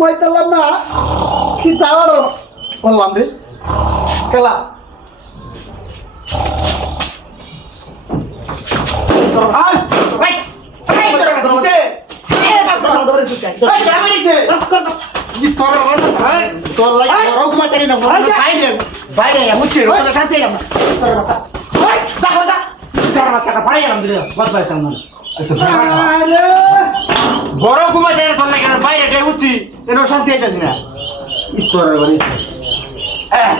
ঘুমাইতাম না কি যাওয়ার বললাম রে খেলা বড় ঘুমাই যায় তোর লাগে বাইরে উঠছি এটা শান্তি আইতাছি না তোর বাড়ি হ্যাঁ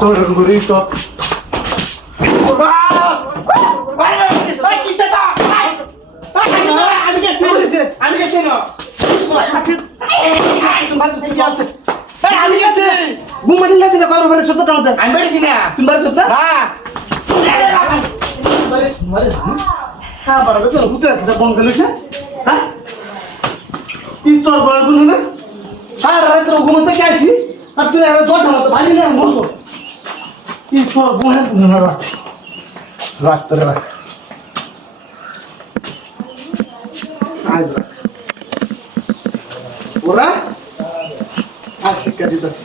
তোর ঘুরি তো আমি গেছি না আমি গেছি ঘুমাই দিলে দিলে কারো বাড়ি সত্য টানতে আমি বেরিয়েছি না তুমি বাড়ি সত্য হ্যাঁ হ্যাঁ বড় বেশ হুতে রাখতে বন্ধ করেছে হ্যাঁ কি তোর বড় বন্ধু না সারা রাত ঘুমাতে চাইছি আর তুই আর জোরটা মতো বাজি না মরবো কি তোর বোনের না রাখ রাখ তোরে রাখ ওরা আর শিক্ষা দিতেছি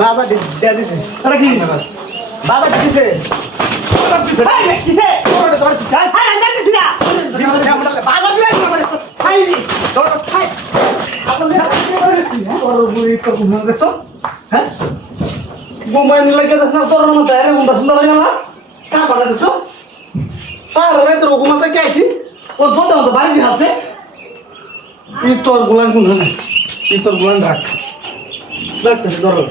বাবা দিছে আরে কি বাবা দিছে কিসে মোবাইল লাগে না তোর মধ্যে আরে উন্ডা সুন্দর লাগে না কা পাড়া দিছো আর রে তোর ঘুমাতে কি আইছি ও দোটা মতো বাড়ি দিছে ই তোর গুলান রাখ রাখতেছে ধরো